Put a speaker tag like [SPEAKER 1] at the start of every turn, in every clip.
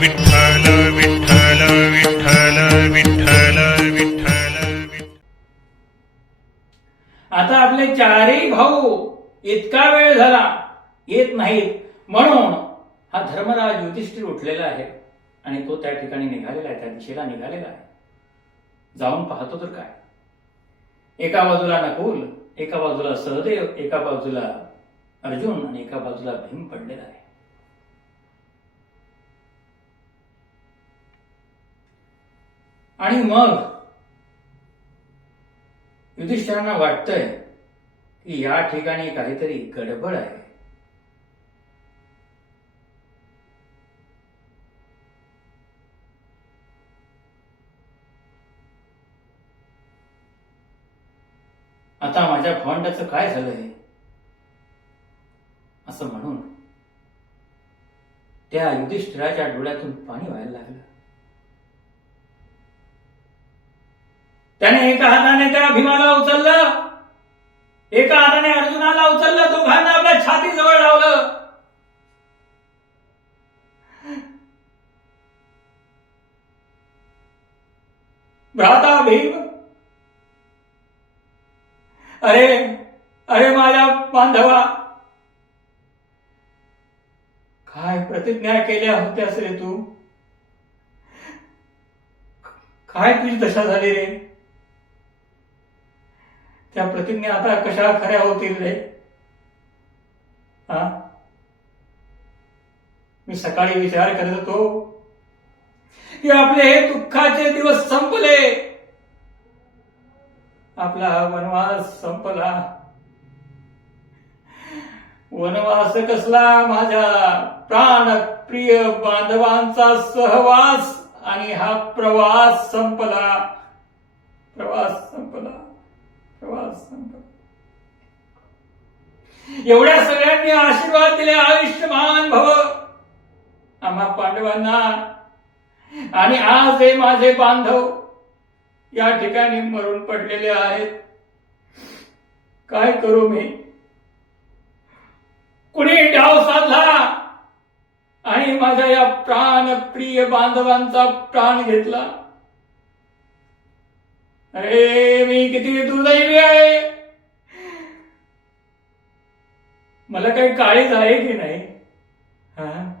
[SPEAKER 1] विठ्ठल विठ्ठल विठ्ठल विठ्ठल विठ्ठल
[SPEAKER 2] आता आपले चारही भाऊ इतका वेळ झाला येत नाहीत. म्हणून हा धर्मराज युधिष्ठिर उठलेला आहे आणि तो त्या ठिकाणी निघालेला आहे त्या दिशेला निघालेला आहे. जाऊन पाहतो तर काय? एका बाजूला नकुल एका बाजूला सहदेव एका बाजूला अर्जुन आणि एका बाजूला भीम पडलेला आहे. आणि मग युधिष्ठिरांना वाटतंय की या ठिकाणी काहीतरी गडबड आहे. आता माझ्या भावंडाचं काय झालंय? असं म्हणून त्या युधिष्ठिराच्या डोळ्यातून पाणी व्हायला लागलं. त्याने एका हाताने त्या भीमाला उचललं. एका हाताने अर्जुनाला उचललं दोघांना आपल्या छातीजवळ लावलं. भ्राता भीम. अरे अरे माझ्या बांधवा. काय प्रतिज्ञा केल्या होत्यास रे तू? काय तुझी दशा झाली रे? त्या प्रतिज्ञा आता कशा खऱ्या होतील रे? हा? मी सकाळी विचार करत होतो की आपले हे दुःखाचे दिवस संपले. आपला हा वनवास संपला. वनवास कसला माझ्या प्राण प्रिय बांधवांचा सहवास आणि हा प्रवास संपला. प्रवास संपला. एवढ्या सगळ्यांनी आशीर्वाद दिले आयुष्यमान भव. आम्हा पांडवांना. आणि आज हे माझे बांधव या ठिकाणी मरून पडलेले आहेत. काय करू मी? कुणी डाव साधला? आणि माझ्या या प्राण प्रिय बांधवांचा प्राण घेतला? अरे मी किती दुर्दैवी आहे मला काही काळीज आहे की नाही हा?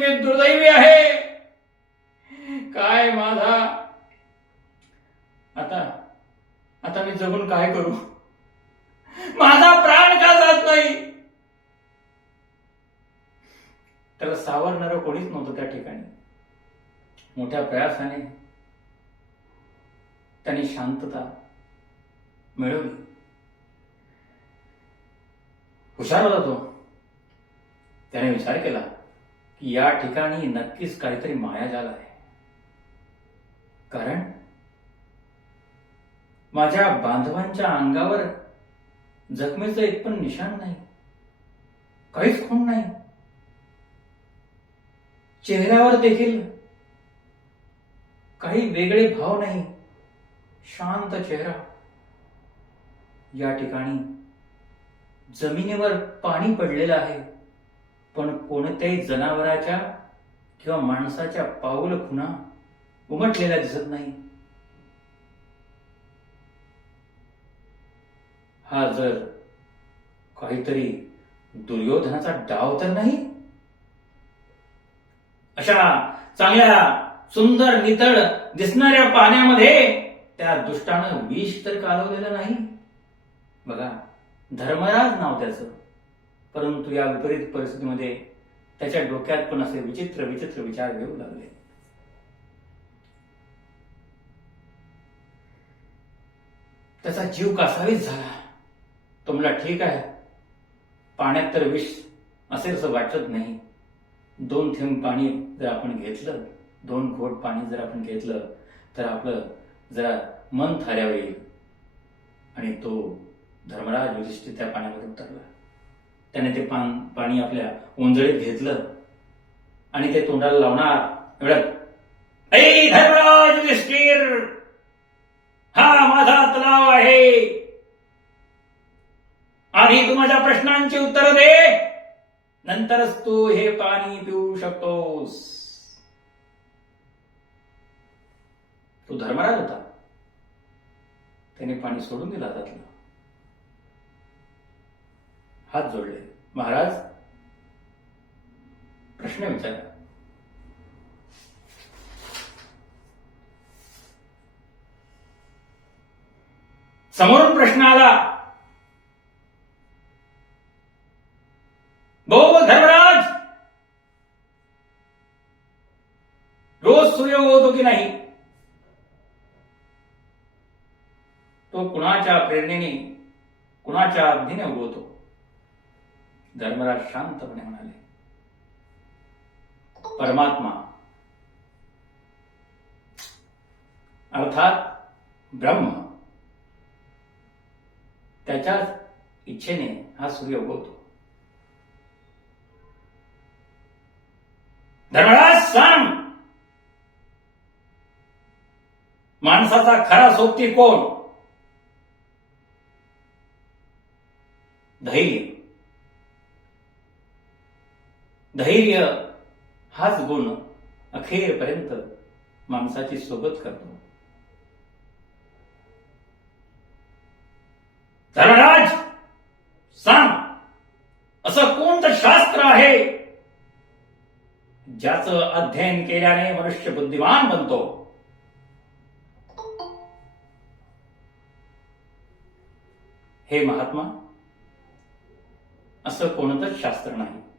[SPEAKER 2] मी दुर्दैवी आहे. काय माझा? आता आता मी जगून काय करू? माझा प्राण का जात नाही? त्याला सावरणार कोणीच नव्हतं त्या ठिकाणी. मोठ्या प्रयासाने त्यांनी शांतता मिळवली. हुशार होता तो. त्याने विचार केला. की या ठिकाणी नक्कीच काहीतरी मायाजाल आहे. कारण माझ्या बांधवांच्या अंगावर जखमेचं एक पण निशाण नाही. काहीच खून नाही. चेहऱ्यावर देखील काही वेगळे भाव नाही. शांत चेहरा. या ठिकाणी जमिनीवर पाणी पडलेलं आहे. पण कोणत्याही जनावराच्या किंवा माणसाच्या पाऊल खुणा उमटलेल्या दिसत नाही. हा जर काहीतरी दुर्योधनाचा डाव तर नाही? अशा चांगल्या सुंदर नितळ दिसणाऱ्या पाण्यामध्ये त्या दुष्टानं विष तर कालवलेलं नाही. बघा धर्मराज नाव त्याचं. परंतु या विपरीत परिस्थितीमध्ये त्याच्या डोक्यात पण असे विचित्र विचित्र विचार येऊ लागले. त्याचा जीव कासावीस झाला. तो म्हणला ठीक आहे. पाण्यात तर विष असेल असं वाटत नाही. दोन थेंब पाणी जर आपण घेतलं दोन घोट पाणी जर आपण घेतलं तर आपलं जरा मन थाऱ्यावर येईल. आणि तो धर्मराज युधिष्ठिर त्या पाण्यामध्ये उतरला. त्याने ते पान पाणी आपल्या ओंजळीत घेतलं आणि ते तोंडाला लावणार एवढ्यात ऐ धर्मराज युधिष्ठिर हा माझा तलाव आहे. आधी तू माझ्या प्रश्नांची उत्तर दे नंतरच तू हे पाणी पिऊ शकतोस. तो धर्मराज होता. त्याने पाणी सोडून दिलं त्यातलं हात जोडले. महाराज प्रश्न विचारा. समोरून प्रश्न आला. बोल धर्मराज. रोज सूर्य उगवतो की नाही? तो कुणाच्या प्रेरणेने कुणाच्या अग्नीने उगवतो? धर्मराज शांतपणे म्हणाले परमात्मा अर्थात ब्रह्म त्याच्याच इच्छेने हा सूर्य उगवतो. धर्मराज सांग माणसाचा खरा सोबती कोण? धैर्य. धैर्य हाच गुण अखेरपर्यंत माणसाची सोबत करतो. धर्मराज सांग असं कोणतं शास्त्र आहे ज्याचं अध्ययन केल्याने मनुष्य बुद्धिमान बनतो? हे महात्मा असं कोणतंच शास्त्र नाही.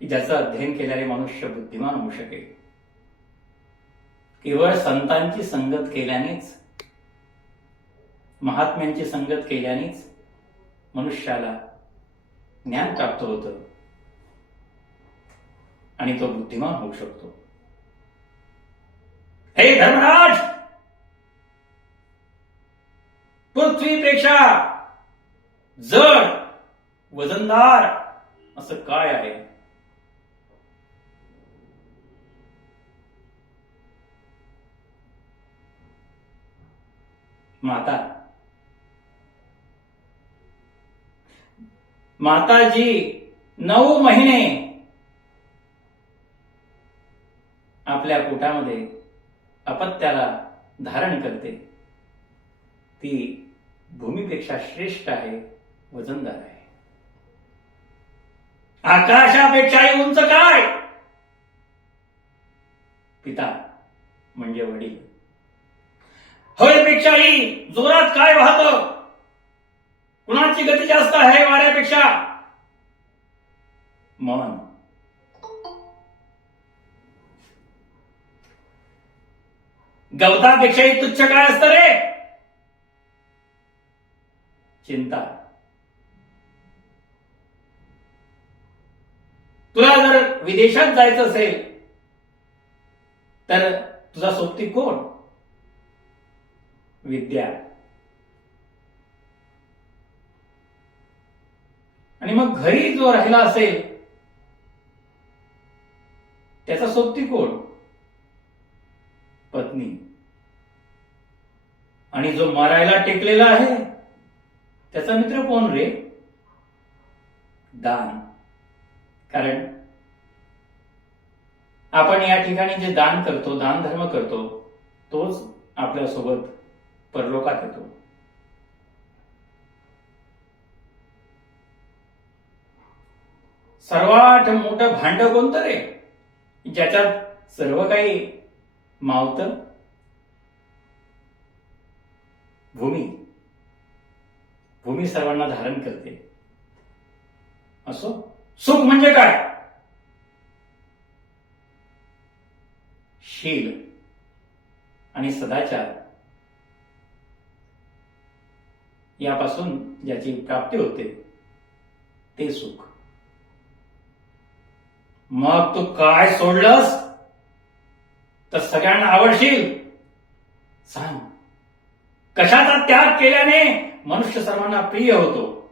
[SPEAKER 2] की ज्याचं अध्ययन केल्याने मनुष्य बुद्धिमान होऊ शकेल. केवळ संतांची संगत केल्यानेच महात्म्यांची संगत केल्यानेच मनुष्याला ज्ञान प्राप्त होतं आणि तो बुद्धिमान होऊ शकतो. हे धर्मराज! पृथ्वीपेक्षा जड वजनदार असं काय आहे? माता. माताजी नऊ महिने आपल्या पोटामध्ये अपत्याला धारण करते. ती भूमीपेक्षा श्रेष्ठ आहे वजनदार आहे. आकाशापेक्षाही उंच काय? पिता म्हणजे वडील. हवेपेक्षाही जोरात काय वाहत? कुणाची गती जास्त आहे वाऱ्यापेक्षा? मन गवतापेक्षाही तुच्छ काय असतं रे? चिंता. तुला जर विदेशात जायचं असेल तर तुझा सोबती कोण? विद्या. आणि मग घरी जो राहिला असेल त्याचा सोबती कोण? पत्नी. आणि जो मारायला टेकलेला आहे त्याचा मित्र कोण रे? दान. कारण आपण या ठिकाणी जे दान करतो दान धर्म करतो तोच आपल्यासोबत परलोकात येतो. सर्वात मोठं भांड कोणतं रे? ज्याच्यात सर्व काही मावत? भूमी. भूमी सर्वांना धारण करते. असो? सुख म्हणजे काय? शील आणि सदाचार. यापासून ज्याची प्राप्ती होते ते सुख. मग तू काय सोडलंस? तर सगळ्यांना आवडशील. सांग कशाचा त्याग केल्याने मनुष्य सर्वांना प्रिय होतो?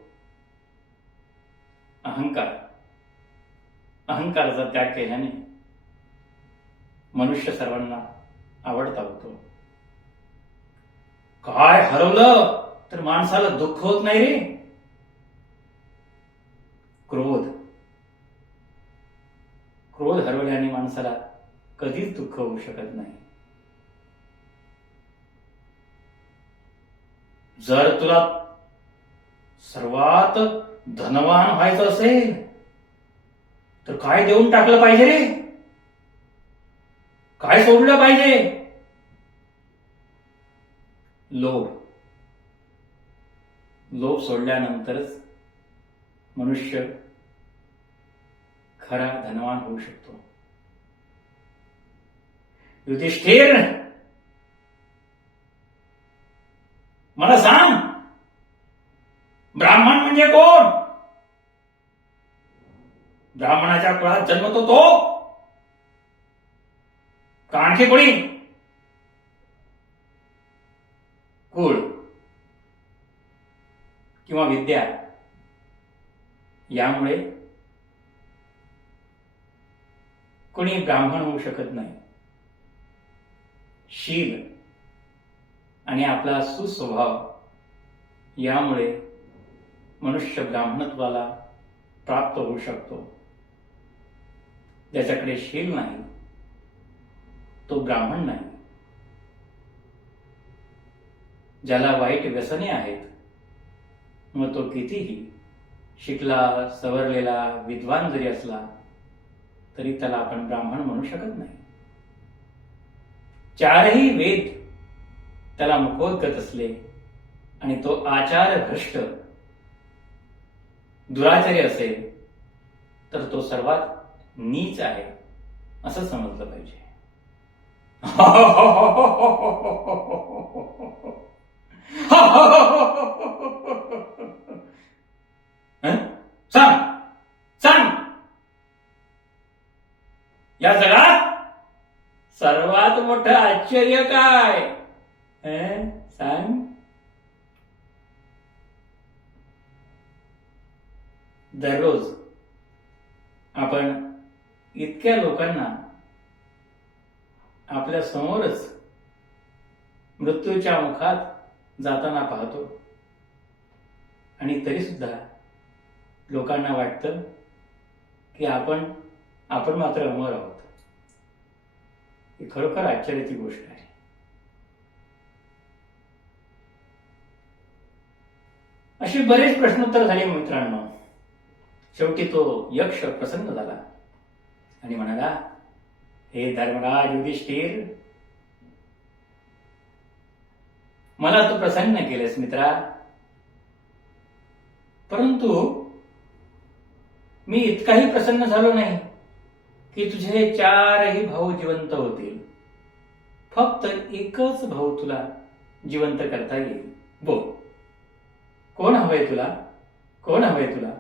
[SPEAKER 2] अहंकार. अहंकाराचा त्याग केल्याने मनुष्य सर्वांना आवडता होतो. काय हरवलं? तर माणसाला दुःख होत नाही रे. क्रोध. क्रोध हरवल्याने माणसाला कधीच दुःख होऊ शकत नाही. जर तुला सर्वात धनवान व्हायचं असेल तर काय देऊन टाकलं पाहिजे रे? काय सोडलं पाहिजे? लोभ. लोभ सोडल्यानंतरच मनुष्य खरा धनवान होऊ शकतो. युधिष्ठिर! मला सांग! ब्राह्मण म्हणजे कोण? ब्राह्मणाच्या कुळात जन्मतो तो! का आणखी कोणी कुळ. किंवा विद्या यामुळे कोणी ब्राह्मण होऊ शकत नाही. शील आणि आपला सुस्वभाव यामुळे मनुष्य ब्राह्मणत्वाला प्राप्त होऊ शकतो. ज्याच्याकडे शील नाही तो ब्राह्मण नाही. ज्याला वाईट व्यसने आहेत मग तो कितीही शिकला सवरलेला विद्वान जरी असला तरी त्याला आपण ब्राह्मण म्हणू शकत नाही. चारही वेद त्याला मुखोद्गत असले आणि तो आचार भ्रष्ट दुराचारी असेल तर तो सर्वात नीच आहे असं समजलं पाहिजे. सांग. सांग. या जगात सर्वात मोठं आश्चर्य काय? सांग. दररोज आपण इतक्या लोकांना आपल्या समोरच मृत्यूच्या मुखात जाताना पाहतो. आणि तरी सुद्धा लोकांना वाटतं की आपण आपण मात्र अमर आहोत. ही खरोखर आश्चर्याची गोष्ट आहे. असे बरेच प्रश्नोत्तर झाले मित्रांनो. शेवटी तो यक्ष प्रसन्न झाला. आणि म्हणाला हे धर्मराज युधिष्ठिर मला तू प्रसन्न केलेस मित्रा. परंतु मी इतकाही प्रसन्न झालो नाही की तुझे चारही भाऊ जिवंत होतील. फक्त एकच भाऊ तुला जिवंत करता येईल. बोल. कोण हवंय तुला? कोण हवंय तुला?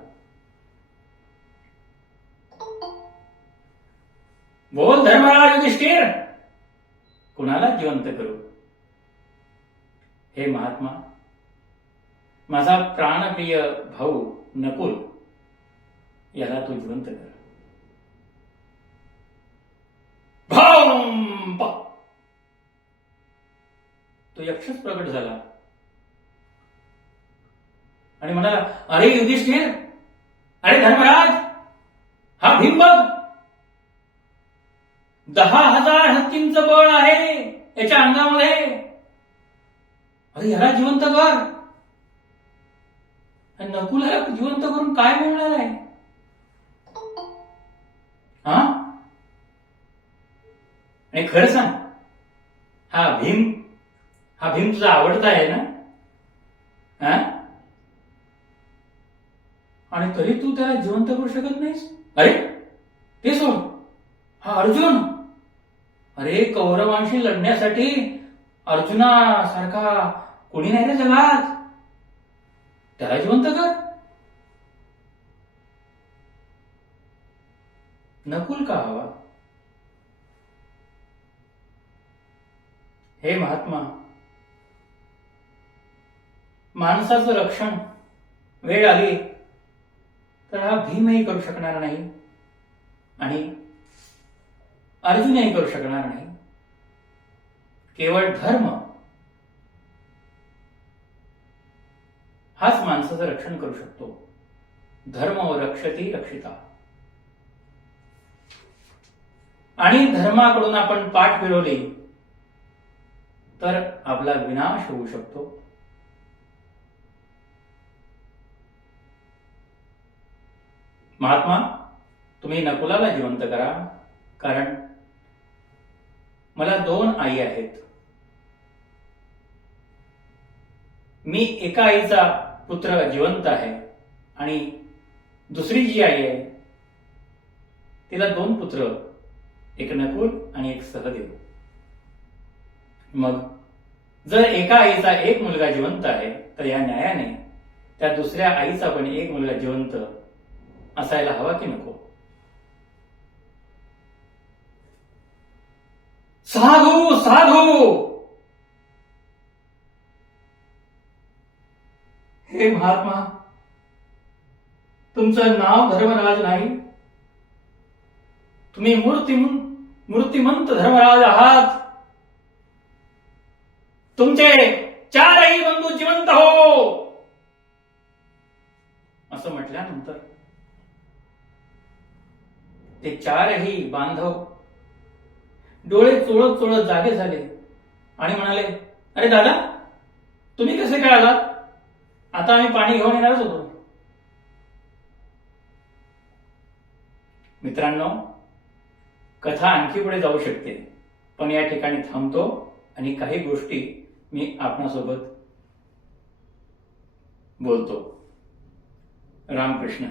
[SPEAKER 2] बोल धर्मराज युधिष्ठिर. कुणाला जिवंत करू? हे महात्मा माझा प्राणप्रिय भाऊ नकुल याला तू जिवंत कर. तो यक्षच प्रकट झाला. आणि म्हणाला अरे युधिष्ठिर अरे धर्मराज हा भीम बघ. दहा हजार हत्तींचं बळ आहे याच्या अंगामध्ये. अरे याला जिवंत कर. आणि नकुला जिवंत करून काय मिळणार आहे? हा? आणि खरं सांग हा भीम हा भीम तुझा आवडता आहे ना? हा? आणि तरी तू त्याला जिवंत करू शकत नाहीस? अरे ते सोड. हा अर्जुन. अरे कौरवांशी लढण्यासाठी अर्जुनासारखा कोणी नाही ना जगात? त्याला जिवंत कर. नकुल का हवा? हे महात्मा माणसाचं रक्षण वेळ आली तर हा भीमही करू शकणार नाही आणि अर्जुनही करू शकणार नाही. केवळ धर्म हाच माणसाचं रक्षण करू शकतो. धर्म रक्षती रक्षिता. आणि धर्माकडून आपण पाठ फिरवली तर आपला विनाश होऊ शकतो. महात्मा तुम्ही नकुलाला जिवंत करा कारण मला दोन आई आहेत. मी एका आईचा पुत्र जिवंत आहे. आणि दुसरी जी आई आहे तिला दोन पुत्र एक नकुल आणि एक सहदेव. मग जर एका आईचा एक मुलगा जिवंत आहे तर या न्यायाने त्या दुसऱ्या आईचा पण एक मुलगा जिवंत असायला हवा की नको? साधू साधू! हे महात्मा तुमचं नाव धर्मराज नाही. तुम्ही मूर्ती मूर्तिमंत धर्मराज आहात. तुमचे चारही बंधू जिवंत हो. असं म्हटल्यानंतर ते चारही बांधव डोळे चोळत चोळत जागे झाले आणि म्हणाले अरे दादा तुम्ही कसे काय आलात? आता आम्ही पाणी घेऊन येणारच होतो. मित्रांनो कथा आणखी पुढे जाऊ शकते पण या ठिकाणी थांबतो आणि काही गोष्टी मी आपणासोबत बोलतो. रामकृष्ण